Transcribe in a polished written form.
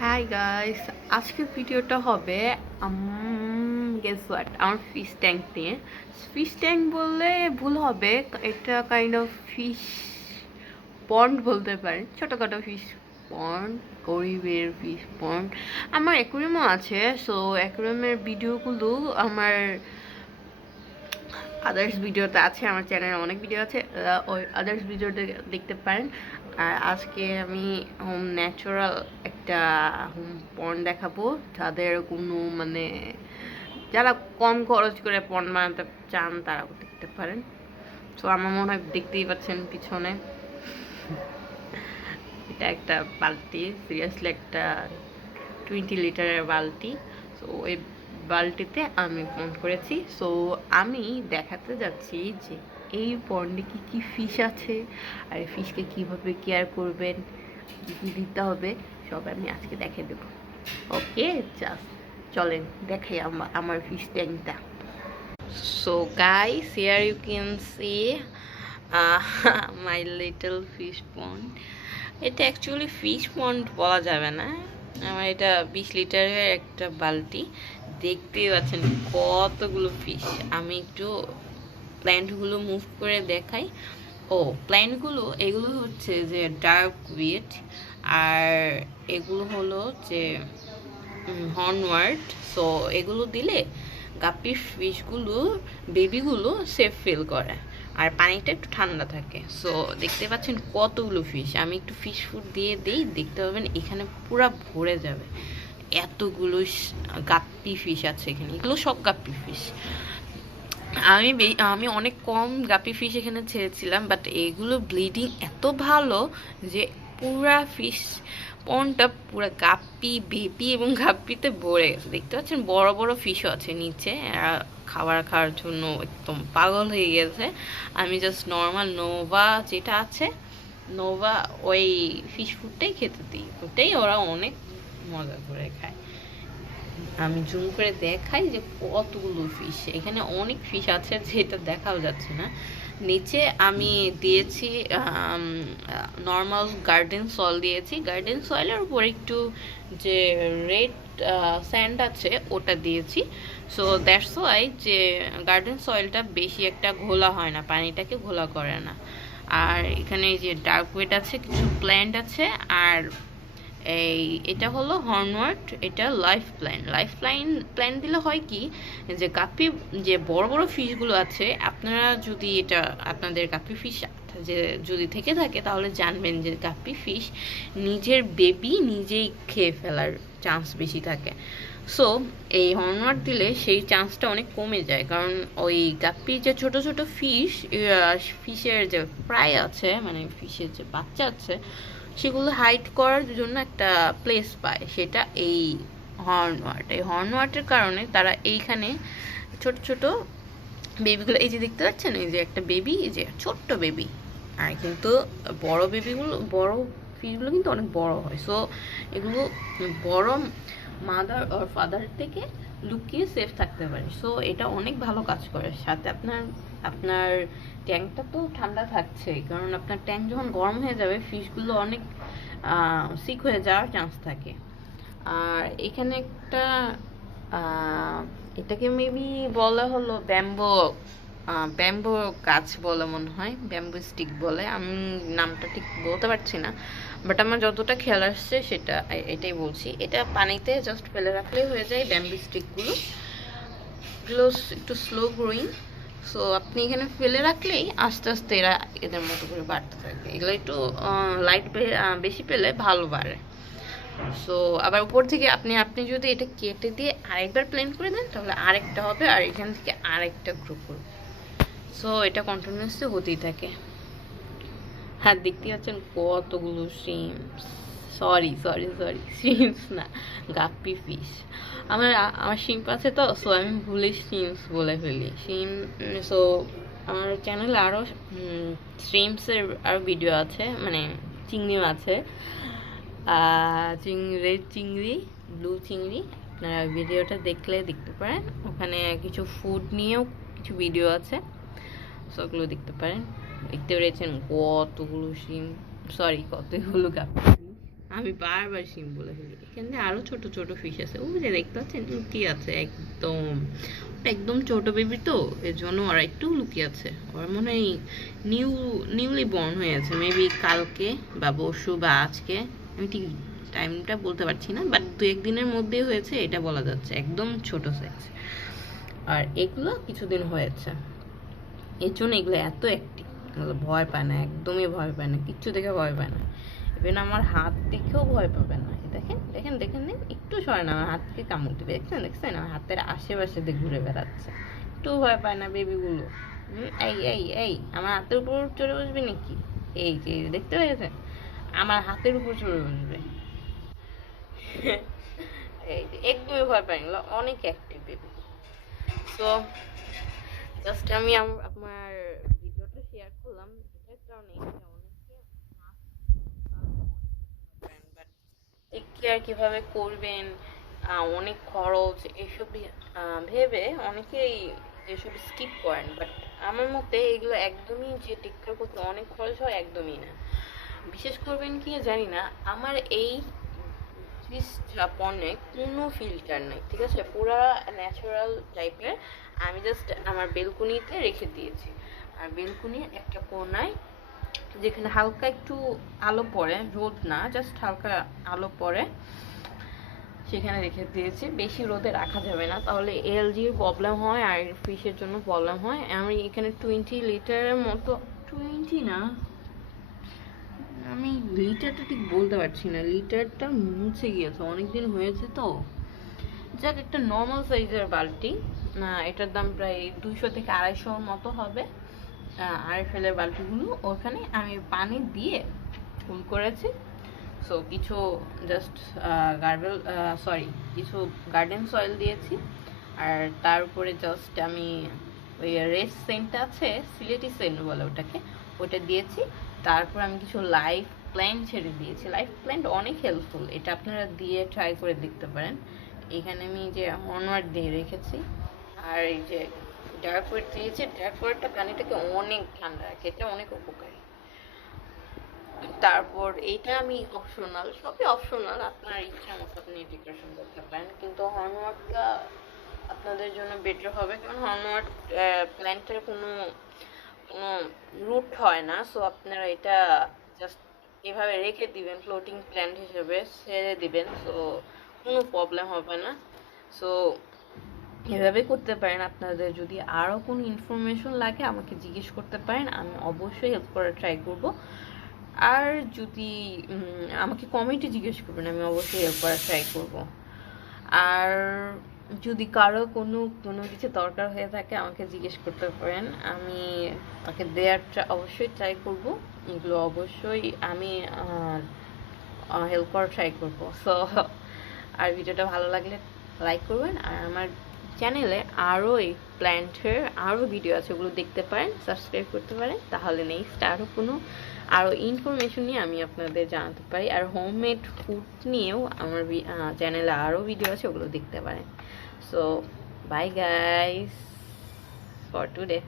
Hi guys, আজকের ভিডিওটা হবে গেস হোয়াট আমার ফিশ ট্যাঙ্ক নিয়ে। ফিশ ট্যাঙ্ক বললে ভুল হবে, এটা কাইন্ড অফ ফিশ পন্ড বলতে পারেন, ছোটোখাটো ফিশ পন্ড, গরিবের ফিশ পন্ড। আমার অ্যাকুয়ারিয়ামও আছে, সো অ্যাকুয়ারিয়ামের ভিডিওগুলো আমার আদার্স ভিডিওতে আছে, আমার চ্যানেলে অনেক ভিডিও আছে, ওই আদার্স ভিডিওতে দেখতে পারেন। আর আজকে আমি হোম ন্যাচারাল একটা হোম পন্ড দেখাবো, যাদের কোনো যারা কম খরচ করে পন্ড বানাতে চান তারা দেখতে পারেন। তো আমার মনে হয় দেখতেই পাচ্ছেন পিছনে, এটা একটা বালতি, সিরিয়াসলি একটা 20 লিটারের বালতি। সো ওই বালতিতে আমি পন্ড করেছি। সো আমি দেখাতে যাচ্ছি যে এই পন্ডে কী কী ফিশ আছে, আর এই ফিশকে কীভাবে কেয়ার করবেন, কী কী দিতে হবে, সব আমি আজকে দেখিয়ে দেবো। ওকে, জাস্ট চলেন দেখাই আমার ফিশ ট্যাঙ্কটা। So guys, here you can see my little fish pond. এটা অ্যাকচুয়ালি ফিশ পন্ড বলা যাবে না, আমার এটা 20 লিটারের একটা বালতি। দেখতেই পাচ্ছেন কতগুলো ফিশ। আমি একটু প্ল্যান্টগুলো মুভ করে দেখাই। ও প্ল্যান্টগুলো এগুলো হচ্ছে যে ডার্ক উইট, আর এগুলো হলো যে হর্নওয়ার্ট। সো এগুলো দিলে গাপ্পি ফিশগুলো বেবিগুলো সেফ ফিল করে, আর পানিটা একটু ঠান্ডা থাকে। সো দেখতে পাচ্ছেন কতগুলো ফিশ। আমি একটু ফিশ ফুড দিয়ে দিই, দেখতে পাবেন এখানে পুরো ভরে যাবে, এতগুলো গাপ্পি ফিশ আছে এখানে। এগুলো সব গাপ্পি ফিশ। আমি অনেক কম গাপ্পি ফিশ এখানে ছেড়েছিলাম, বাট এগুলো ব্লিডিং এত ভালো যে পুরা ফিশ পন্ডটা পুরো গাপ্পি, বেবি এবং গাপ্পিতে ভরে গেছে। দেখতে পাচ্ছেন বড় বড় ফিশও আছে নিচে, খাওয়ার জন্য একদম পাগল হয়ে গেছে। আমি জাস্ট নর্মাল নোভা যেটা আছে, নোভা ওই ফিশ ফুডটাই খেতে দিই, ওটাই ওরা অনেক মজা করে খায়। আমি জুম করে দেখাই যে কতগুলো ফিশ এখানে, অনেক ফিশ আছে যেটা দেখাও যাচ্ছে না। নিচে আমি দিয়েছি নর্মাল গার্ডেন সয়েল দিয়েছি, গার্ডেন সয়েলের উপর একটু যে রেড স্যান্ড আছে ওটা দিয়েছি। সো দ্যাটস ওয়াই যে গার্ডেন সয়েলটা বেশি একটা ঘোলা হয় না, পানিটাকে ঘোলা করে না। আর এখানে যে ডার্ক ওয়েট আছে, কিছু প্ল্যান্ট আছে, আর এটা হলো হর্নওয়ার্ট, এটা লাইফ প্ল্যান দিলে হয় কি যে গাপ্পি, যে বড় বড় ফিশগুলো আছে, আপনারা যদি এটা আপনাদের গাপ্পি ফিশ যে যদি থেকে থাকে তাহলে জানবেন যে গাপ্পি ফিশ নিজের বেবি নিজেই খেয়ে ফেলার চান্স বেশি থাকে। সো এই হর্নওয়ার্ট দিলে সেই চান্সটা অনেক কমে যায়, কারণ ওই গাপ্পি যে ছোট ছোট ফিশের যে ফ্রাই আছে, ফিশের যে বাচ্চা আছে, সেগুলো হাইড করার জন্য একটা প্লেস পায়, সেটা এই হর্নওয়ার্ট। এই হর্নওয়ার্টের কারণে তারা এইখানে ছোট ছোট বেবিগুলো, এই যে দেখতে পাচ্ছেন, এই যে একটা বেবি, এই যে ছোট্ট বেবি, আর কিন্তু বড় বেবিগুলো, বড় ফিশগুলো কিন্তু অনেক বড় হয়। সো এগুলো বড় মাদার আর ফাদার থেকে লুকিয়ে সেফ থাকতে পারে। সো এটা অনেক ভালো কাজ করে। সাথে আপনার ট্যাঙ্কটা তো ঠান্ডা থাকছে, কারণ আপনার ট্যাঙ্ক যখন গরম হয়ে যাবে ফিশগুলো অনেক সিক হয়ে যাওয়ার চান্স থাকে। আর এখানে একটা এটাকে মেবি বলা হলো ব্যাম্বো গাছ বলে মনে হয়, ব্যাম্বো স্টিক বলে, আমি নামটা ঠিক বলতে পারছি না, বাট আমার যতটা খেয়াল আসছে সেটা এটাই বলছি। এটা পানিতে জাস্ট ফেলে রাখলেই হয়ে যায় ব্যাম্বো স্টিকগুলো, এগুলো একটু স্লো গ্রোয়িং। সো আপনি এখানে ফেলে রাখলেই আস্তে আস্তে এরা এদের মতো করে বাড়তে থাকবে। এগুলো একটু লাইট বেশি পেলে ভালো বাড়ে। সো আবার উপর থেকে আপনি যদি এটা কেটে দিয়ে আরেকবার প্লেন করে দেন তাহলে আরেকটা হবে, আর এখান থেকে আরেকটা গ্রো করবে। সো এটা কন্টিনিউয়াসলি হতেই থাকে। হ্যাঁ, দেখতে পাচ্ছেন কতগুলো শ্রিম্পস, সরি শ্রিম্পস না, গাপ্পি ফিশ। আমার শিম্প আছে তো, সো আমি ভুলে শ্রিম্পস বলে ফেলি। সো আমার চ্যানেলে আরও শ্রিম্পসের আরও ভিডিও আছে, চিংড়িও আছে, রেড চিংড়ি, ব্লু চিংড়ি। আপনারা ভিডিওটা দেখতে পারেন, ওখানে কিছু ফুড নিয়েও কিছু ভিডিও আছে, সো ওগুলো দেখতে পারেন। দেখতে পেরেছেন কতগুলো কতগুলো গাপ্পি। আমি বারবার শিম বলে ফেলি। এখানে আরো ছোট ছোট ফিশ আছে, ওই যে দেখতে পাচ্ছেন লুকিয়ে আছে একদম। ওটা একদম ছোট বেবি তো, এর জন্য ওরা একটু লুকিয়ে আছে। ওরা মনে হয় নিউলি বর্ন হয়ে আছে, মেবি কালকে বা পরশু বা আজকে, আমি ঠিক টাইমটা বলতে পারছি না, বাট 2-1 দিনের মধ্যে হয়েছে এটা বলা যাচ্ছে, একদম ছোট সাইজ। আর এগুলো কিছুদিন হয়েছে, এর জন্য এগুলো এত অ্যাক্টিভ। এগুলো ভয় পায় না, একদমই ভয় পায় না, কিচ্ছু দেখে ভয় পায় না। ইভেন আমার হাত দেখেও ভয় পাবেন না। দেখেন দেখেন দেখেন, একটু সরে না, আমার হাতকে কামড় দিবে। দেখছেন দেখছেন, আমার হাতের আশেপাশে দিয়ে ঘুরে বেড়াচ্ছে, একটু ভয় পায় না বেবিগুলো। এই এই এই আমার হাতের উপর চড়ে বসবে নাকি? এই যে দেখতে পেয়েছেন, আমার হাতের উপর চড়ে বসবে। এই যে একদমই ভয় পায় না, অনেক অ্যাক্টিভ বেবি। তো জাস্ট আমি আমার ভিডিওটা শেয়ার করলাম এটার কারণে যে অনেকে মাছ বাট টেক কেয়ার কিভাবে করবেন, অনেক খরচ এসব ভেবে অনেকেই এসব স্কিপ করেন। বাট আমার মতে এগুলো একদমই, যে টেক কেয়ার করতে অনেক খরচ হয়, একদমই না। বিশেষ করবেন কি জানি না, আমার এই পণ্যে কোনো ফিল্টার নেই, ঠিক আছে, পুরা ন্যাচারাল টাইপের। আমি জাস্ট আমার বেলকুনিতে রেখে দিয়েছি, আর বেলকুনির একটা কোনায় যেখানে হালকা একটু আলো পড়ে, রোদ না, জাস্ট হালকা আলো পড়ে, সেখানে রেখে দিয়েছি। বেশি রোদে রাখা যাবে না, তাহলে এলজির প্রবলেম হয় আর ফিশের জন্য প্রবলেম হয়। আমি এখানে 20 লিটারের মতো, 20 না, আমি লিটারটা ঠিক বলতে পারছি না, লিটারটা মুছে গিয়েছে, অনেকদিন হয়েছে তো। যাক, একটা নর্মাল সাইজের বালতি, এটার দাম প্রায় 200 থেকে 250 মতো হবে। আরএফএল এর বালতিগুলো, ওখানে আমি পানি দিয়ে ফুল করেছি। সো কিছু জাস্ট কিছু গার্ডেন সয়েল দিয়েছি, আর তার উপরে জাস্ট আমি ওই রেড সেন্টটা আছে, সিলেটি সেন্ট বলে ওটাকে, ওটা দিয়েছি। তারপর আমি কিছু লাইভ প্ল্যান্ট ছেড়ে দিয়েছি। লাইভ প্ল্যান্ট অনেক হেল্পফুল, এটা আপনারা দিয়ে ট্রাই করে দেখতে পারেন। এখানে আমি যে হর্নওয়ার্ড দিয়ে রেখেছি, আর এই যে ডার্ক ওয়েট দিয়েছি। ডার্ক ওয়েটটা পানিটাকে অনেক ঠান্ডা রাখে, এটা অনেক উপকারী। তারপর এইটা আমি অপশনাল, সবই অপশনাল, আপনার ইচ্ছা মতো আপনি ডেকোরেশন করতে পারেন, কিন্তু হর্নওয়ার্ডটা আপনাদের জন্য বেটার হবে, কারণ হর্নওয়ার্ড প্ল্যান্টের কোনো কোনো রুট হয় না। সো আপনারা এটা জাস্ট এভাবে রেখে দিবেন, ফ্লোটিং প্ল্যান্ট হিসেবে ছেড়ে দিবেন, সো কোনো প্রবলেম হবে না। সো এভাবে করতে পারেন। আপনাদের যদি আরও কোনো ইনফরমেশন লাগে আমাকে জিজ্ঞেস করতে পারেন, আমি অবশ্যই হেল্প করার ট্রাই করব। আর যদি আমাকে কমেন্টে জিজ্ঞেস করবেন, আমি অবশ্যই হেল্প করার ট্রাই করব। আর যদি কারো কোনো কোনো কিছু দরকার হয়ে থাকে আমাকে জিজ্ঞেস করতে পারেন, আমি তাকে দেওয়ার অবশ্যই ট্রাই করব। এগুলো অবশ্যই আমি হেল্প করার ট্রাই করব। সো আর ভিডিওটা ভালো লাগলে লাইক করবেন, আর আমার চ্যানেলে আরও এই প্ল্যান্টের আরও ভিডিও আছে, ওগুলো দেখতে পারেন, সাবস্ক্রাইব করতে পারেন, তাহলে নেক্সট আরও কোনো আরও ইনফরমেশন নিয়ে আমি আপনাদের জানাতে পারি। আর হোমমেড ফুড নিয়েও আমার চ্যানেলে আরও ভিডিও আছে, ওগুলো দেখতে পারেন। So bye guys for today.